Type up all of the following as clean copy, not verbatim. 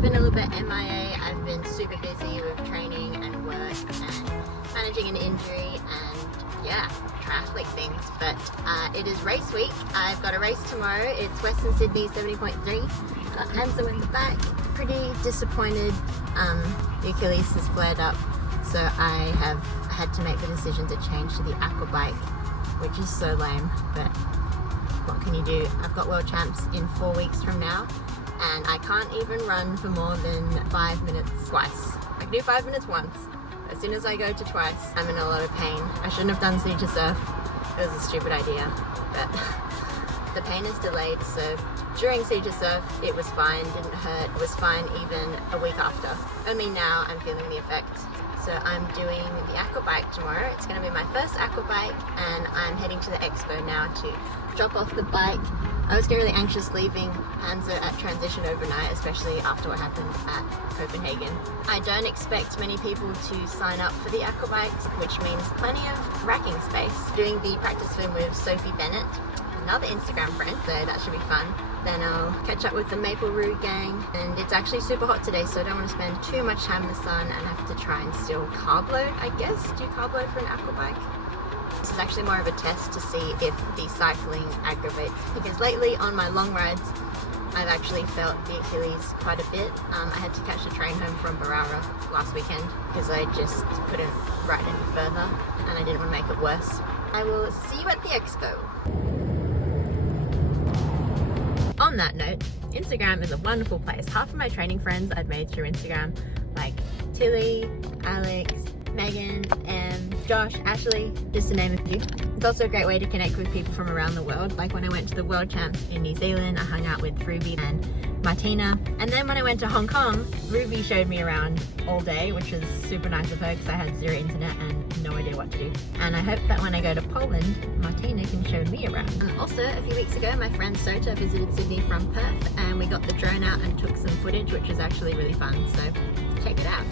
I've been a little bit MIA. I've been super busy with training and work and managing an injury and yeah, triathlete things. But it is race week. I've got a race tomorrow. It's Western Sydney 70.3. Got Hanzo in the back. Pretty disappointed. The Achilles has flared up, so I have had to make the decision to change to the Aquabike, which is so lame, but what can you do? I've got World Champs in 4 weeks from now, and I can't even run for more than 5 minutes twice. I can do 5 minutes once. As soon as I go to twice, I'm in a lot of pain. I shouldn't have done Sea to Surf. It was a stupid idea, but the pain is delayed, so during Sea to Surf, it was fine, didn't hurt, it was fine even a week after. Only now I'm feeling the effect. So I'm doing the Aquabike tomorrow. It's going to be my first Aquabike, and I'm heading to the expo now to drop off the bike. I was getting really anxious leaving Hanzo at transition overnight, especially after what happened at Copenhagen. I don't expect many people to sign up for the Aquabikes, which means plenty of racking space. Doing the practice swim with Sophie Bennett, another Instagram friend, so that should be fun. Then I'll catch up with the Maple Roux gang, and it's actually super hot today, so I don't want to spend too much time in the sun and have to try and still carb load, I guess. Do carb load for an Aquabike. This is actually more of a test to see if the cycling aggravates, because lately on my long rides I've actually felt the Achilles quite a bit. I had to catch the train home from Barara last weekend because I just couldn't ride any further and I didn't want to make it worse. I will see you at the expo. On that note, Instagram is a wonderful place. Half of my training friends I've made through Instagram, like Tilly, Alex, Megan, Josh, Ashley, just to name a few. It's also a great way to connect with people from around the world. Like when I went to the World Champs in New Zealand, I hung out with Ruby and Martina. And then when I went to Hong Kong, Ruby showed me around all day, which was super nice of her because I had zero internet and no idea what to do. And I hope that when I go to Poland, Martina can show me around. And also, a few weeks ago, my friend Sota visited Sydney from Perth, and we got the drone out and took some footage, which was actually really fun. So check it out.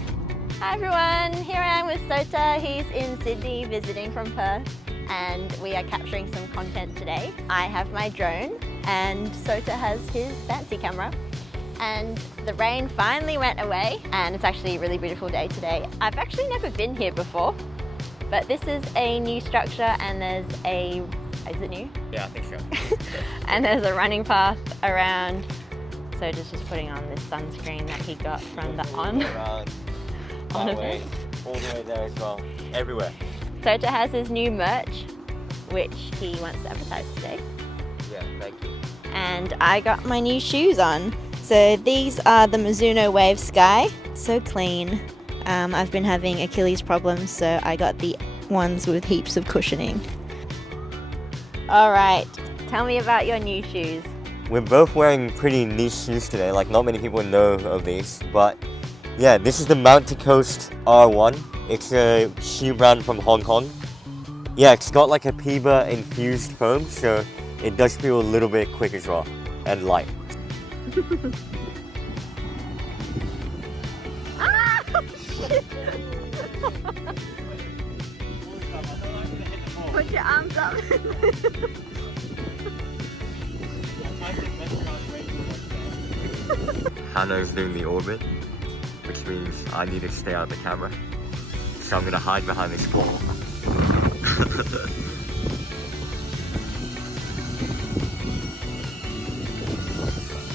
Hi everyone, here I am with Sota. He's in Sydney visiting from Perth, and we are capturing some content today. I have my drone and Sota has his fancy camera, and the rain finally went away and it's actually a really beautiful day today. I've actually never been here before, but this is a new structure and there's a, is it new? Yeah, I think so. And there's a running path around. Sota's just putting on this sunscreen that he got from the On Way, all the way there as well, everywhere. Sota has his new merch, which he wants to advertise today. Yeah, thank you. And I got my new shoes on. So these are the Mizuno Wave Sky, so clean. I've been having Achilles problems, so I got the ones with heaps of cushioning. All right, tell me about your new shoes. We're both wearing pretty niche shoes today, like not many people know of these, but yeah, this is the Mountain Coast R1. It's a shoe brand from Hong Kong. Yeah, it's got like a PIBA infused foam, so it does feel a little bit quick as well, and light. Ah! Put your arms up. Hannah's doing the orbit, which means I need to stay out of the camera. So I'm gonna hide behind this pole.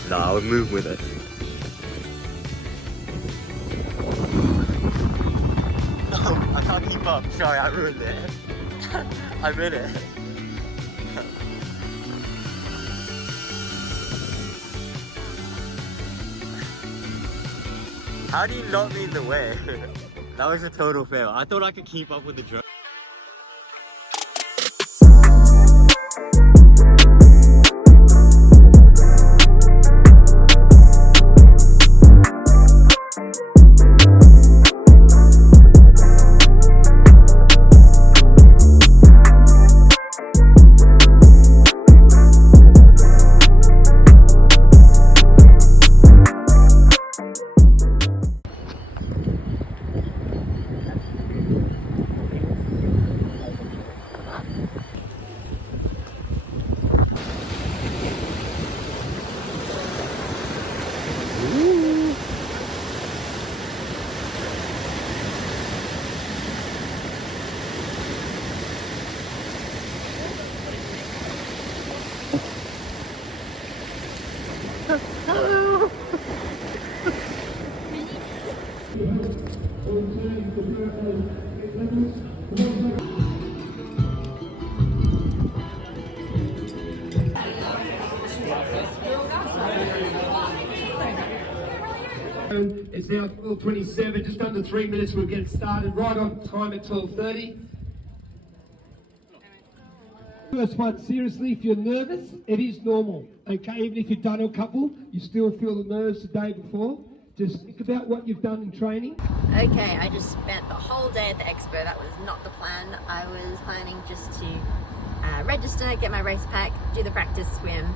No, I'll move with it. No, I can't keep up. Sorry, I ruined it. I'm in it. How do you not me in the way? That was a total fail. I thought I could keep up with the drone. It's now 12:27, just under 3 minutes. We'll get started right on time at 12:30. First one, seriously, if you're nervous, it is normal, okay? Even if you've done a couple, you still feel the nerves the day before. Just think about what you've done in training. Okay, I just spent the whole day at the expo. That was not the plan. I was planning just to register, get my race pack, do the practice swim,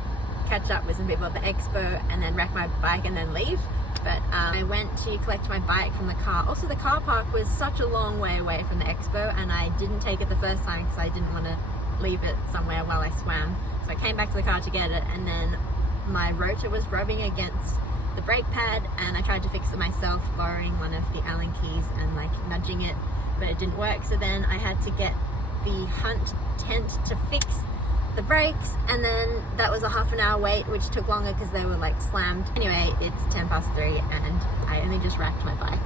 catch up with some people at the expo, and then wreck my bike and then leave. But I went to collect my bike from the car. Also, the car park was such a long way away from the expo, and I didn't take it the first time because I didn't want to leave it somewhere while I swam. So I came back to the car to get it, and then my rotor was rubbing against the brake pad, and I tried to fix it myself, borrowing one of the Allen keys and like nudging it, but it didn't work. So then I had to get the Hunt tent to fix the brakes, and then that was a half an hour wait, which took longer because they were like slammed. Anyway, it's 3:10 and I only just wrecked my bike.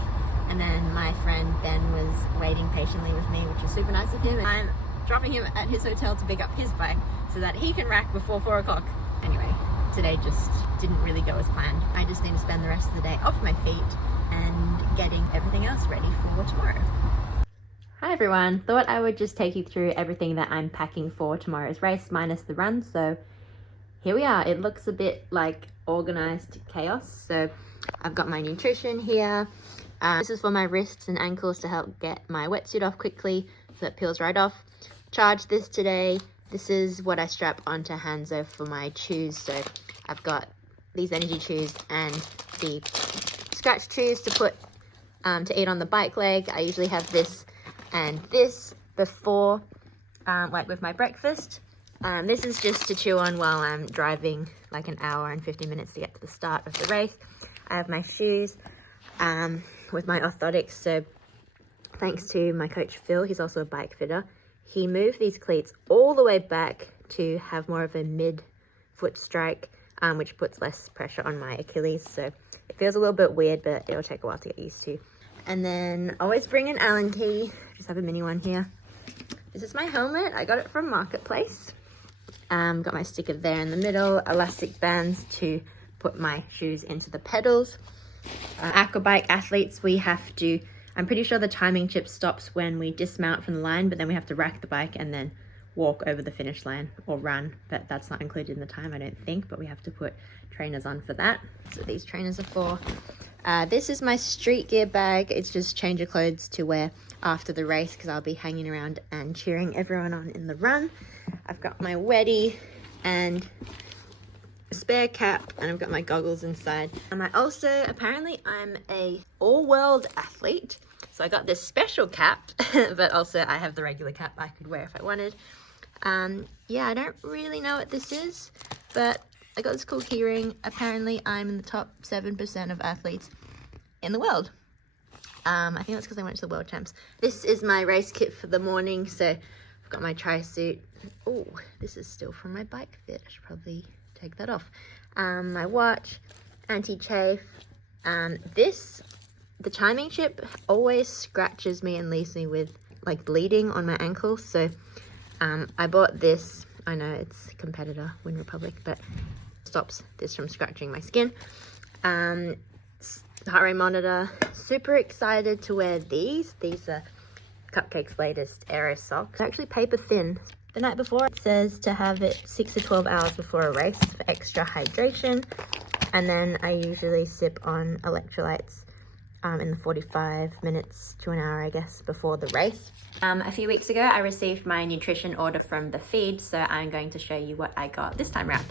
And then my friend Ben was waiting patiently with me, which was super nice of him. And I'm dropping him at his hotel to pick up his bike so that he can rack before 4 o'clock. Anyway, today just didn't really go as planned. I just need to spend the rest of the day off my feet and getting everything else ready for tomorrow. Hi everyone, thought I would just take you through everything that I'm packing for tomorrow's race minus the run. So here we are. It looks a bit like organized chaos. So I've got my nutrition here. This is for my wrists and ankles to help get my wetsuit off quickly so it peels right off. Charged this today. This is what I strap onto Hanzo for my chews. So I've got these energy chews and the scratch chews to put to eat on the bike leg. I usually have this and this before, like with my breakfast. This is just to chew on while I'm driving like an hour and 50 minutes to get to the start of the race. I have my shoes with my orthotics. So thanks to my coach Phil, he's also a bike fitter. He moved these cleats all the way back to have more of a mid-foot strike, which puts less pressure on my Achilles. So it feels a little bit weird, but it'll take a while to get used to. And then always bring an Allen key. Just have a mini one here. This is my helmet. I got it from Marketplace. Got my sticker there in the middle. Elastic bands to put my shoes into the pedals. Aquabike athletes, we have to, I'm pretty sure the timing chip stops when we dismount from the line, but then we have to rack the bike and then walk over the finish line or run. But that's not included in the time, I don't think, but we have to put trainers on for that. So these trainers are for. This is my street gear bag. It's just change of clothes to wear after the race because I'll be hanging around and cheering everyone on in the run. I've got my weddy and a spare cap, and I've got my goggles inside. And I also, apparently I'm a all-world athlete, so I got this special cap, but also I have the regular cap I could wear if I wanted. Yeah, I don't really know what this is, but I got this cool keyring. Apparently I'm in the top 7% of athletes in the world. I think that's because I went to the world champs. This is my race kit for the morning. So I've got my tri-suit. Oh, this is still from my bike fit. I should probably take that off. My watch, anti-chafe. The timing chip always scratches me and leaves me with like bleeding on my ankle. So I bought this. I know it's a competitor, Win Republic, but stops this from scratching my skin. Heart rate monitor. Super excited to wear these. These are Cupcake's latest aero socks. They're actually paper thin. The night before it says to have it 6 to 12 hours before a race for extra hydration. And then I usually sip on electrolytes in the 45 minutes to an hour, I guess, before the race. A few weeks ago, I received my nutrition order from the feed, so I'm going to show you what I got this time around.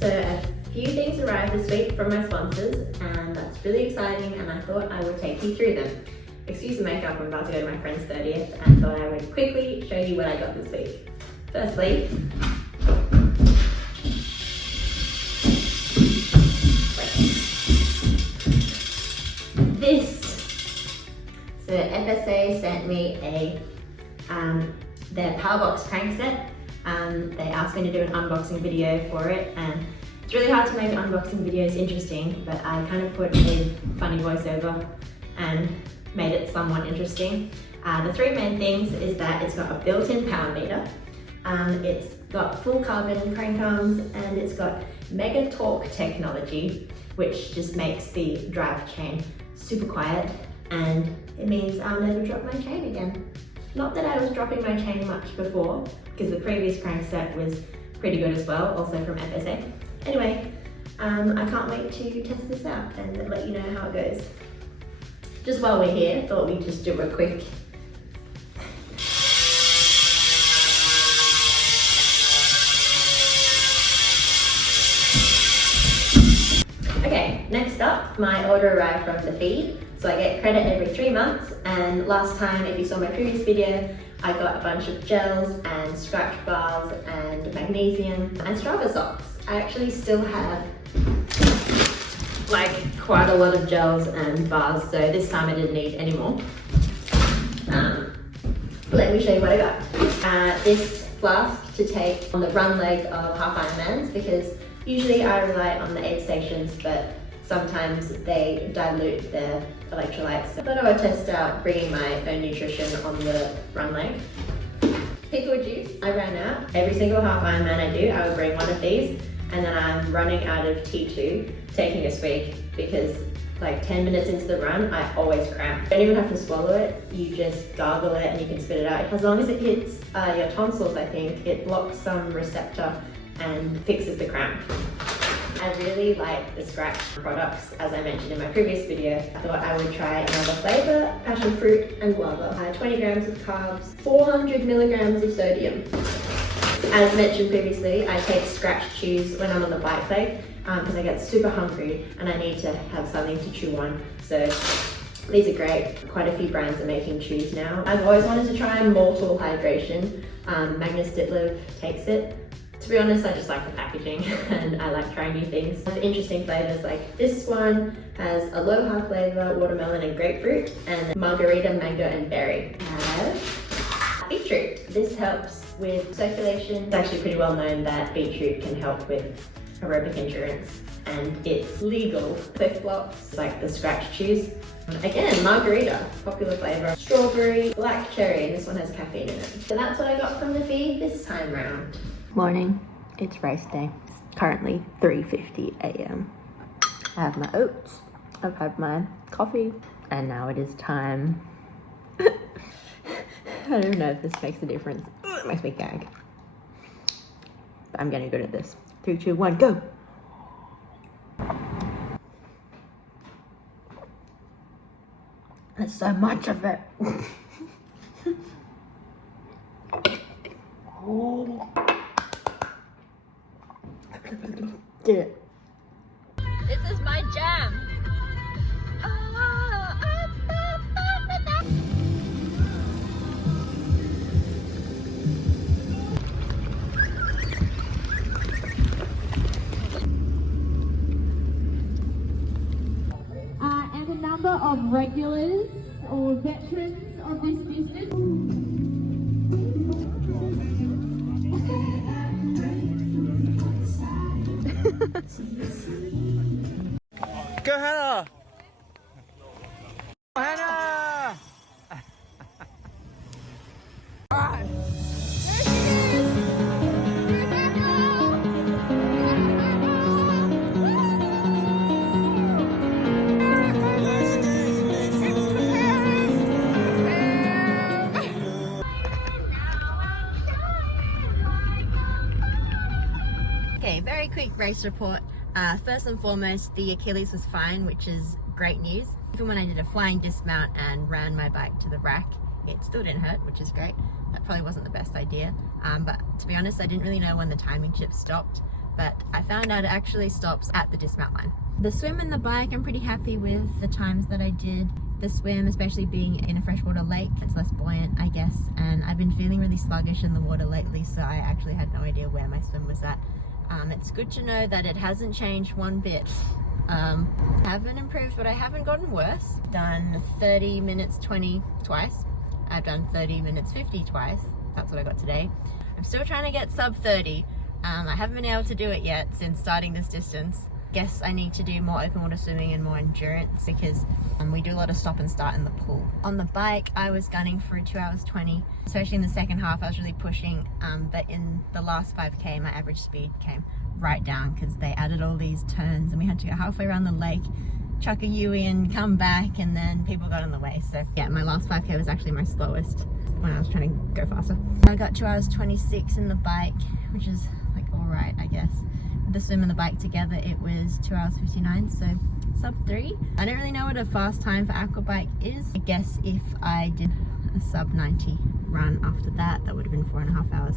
So a few things arrived this week from my sponsors, and that's really exciting, and I thought I would take you through them. Excuse the makeup, I'm about to go to my friend's 30th, and thought I would quickly show you what I got this week. Firstly, this. So FSA sent me their Powerbox crank set. They asked me to do an unboxing video for it, and it's really hard to make unboxing videos interesting, but I kind of put a funny voiceover and made it somewhat interesting. The three main things is that it's got a built-in power meter, it's got full carbon crank arms, and it's got Mega Torque technology, which just makes the drive chain super quiet, and it means I'll never drop my chain again. Not that I was dropping my chain much before, because the previous crank set was pretty good as well, also from FSA. Anyway, I can't wait to test this out and let you know how it goes. Just while we're here, thought we'd just do a quick Okay, next up, my order arrived from the feed. So I get credit every 3 months, and last time, if you saw my previous video, I got a bunch of gels and scratch bars and magnesium and Strava socks. I actually still have like quite a lot of gels and bars, so this time I didn't need any more. Let me show you what I got. This flask to take on the run leg of half Ironmans, because usually I rely on the aid stations, but sometimes they dilute their electrolytes. So I thought I would test out bringing my own nutrition on the run leg. Pickle juice, I ran out. Every single half Ironman I do, I would bring one of these, and then I'm running out of T2, taking a swig, because like 10 minutes into the run, I always cramp. You don't even have to swallow it, you just gargle it and you can spit it out. As long as it hits your tonsils, I think, it blocks some receptor and fixes the cramp. I really like the Scratch products, as I mentioned in my previous video. I thought I would try another flavour, passion fruit and guava. 20 grams of carbs, 400 milligrams of sodium. As mentioned previously, I take Scratch chews when I'm on the bike leg, because I get super hungry and I need to have something to chew on. So these are great. Quite a few brands are making chews now. I've always wanted to try Mortal Hydration. Magnus Ditlev takes it. To be honest, I just like the packaging and I like trying new things. I have interesting flavors, like this one has aloha flavor, watermelon and grapefruit, and margarita, mango and berry. I have beetroot. This helps with circulation. It's actually pretty well known that beetroot can help with aerobic endurance, and it's legal. Cliff blocks, like the Scratch chews. Again, margarita, popular flavor. Strawberry, black cherry, and this one has caffeine in it. So that's what I got from the feed this time round. Morning, it's race day. It's currently 3:50 a.m. I have my oats, I've had my coffee, and now it is time. I don't even know if this makes a difference. It makes me gag. But I'm getting good at this. 3, 2, 1, go! There's so much of it. Oh. Did it. This is my jam. And a number of regulars or veterans of this distance. Go Hannah! Hannah! Okay, very quick race report. First and foremost, the Achilles was fine, which is great news. Even when I did a flying dismount and ran my bike to the rack, it still didn't hurt, which is great. That probably wasn't the best idea. But to be honest, I didn't really know when the timing chip stopped, but I found out it actually stops at the dismount line. The swim and the bike, I'm pretty happy with the times that I did. The swim, especially being in a freshwater lake, it's less buoyant, I guess, and I've been feeling really sluggish in the water lately, so I actually had no idea where my swim was at. It's good to know that it hasn't changed one bit. Haven't improved, but I haven't gotten worse. Done 30 minutes 20 twice. I've done 30 minutes 50 twice. That's what I got today. I'm still trying to get sub 30. I haven't been able to do it yet since starting this distance. guess I need to do more open water swimming and more endurance because we do a lot of stop and start in the pool. On the bike, I was gunning for 2 hours 20, especially in the second half. I was really pushing, but in the last 5k, my average speed came right down because they added all these turns and we had to go halfway around the lake, chuck a U in, come back, and then people got in the way. So yeah, my last 5k was actually my slowest when I was trying to go faster. I got 2 hours 26 in the bike, which is like all right, I guess. With the swim and the bike together, it was 2 hours 59, so sub 3. I don't really know what a fast time for Aquabike is. I guess if I did a sub 90 run after that, that would have been 4.5 hours.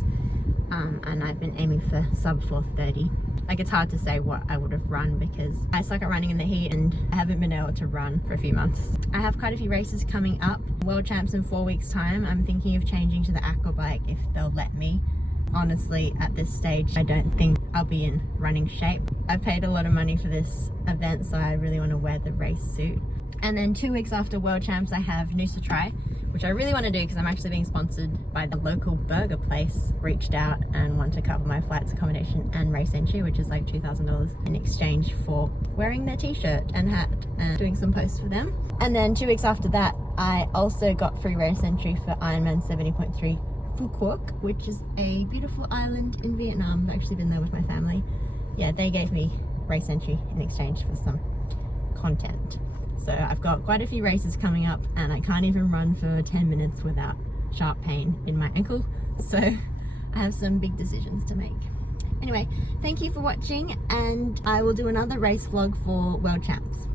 And I've been aiming for sub 4:30. Like, it's hard to say what I would have run because I suck at running in the heat and I haven't been able to run for a few months. I have quite a few races coming up. World Champs in 4 weeks time. I'm thinking of changing to the Aquabike if they'll let me. Honestly, at this stage, I don't think I'll be in running shape. I've paid a lot of money for this event, so I really want to wear the race suit. And then 2 weeks after World Champs, I have Noosa Try, which I really want to do because I'm actually being sponsored by the local burger place. Reached out and want to cover my flights, accommodation and race entry, which is like $2,000 in exchange for wearing their t-shirt and hat and doing some posts for them. And then 2 weeks after that, I also got free race entry for IRONMAN 70.3 Phu Quoc, which is a beautiful island in Vietnam. I've actually been there with my family. Yeah, they gave me race entry in exchange for some content. So I've got quite a few races coming up and I can't even run for 10 minutes without sharp pain in my ankle. So I have some big decisions to make. Anyway, thank you for watching and I will do another race vlog for World Champs.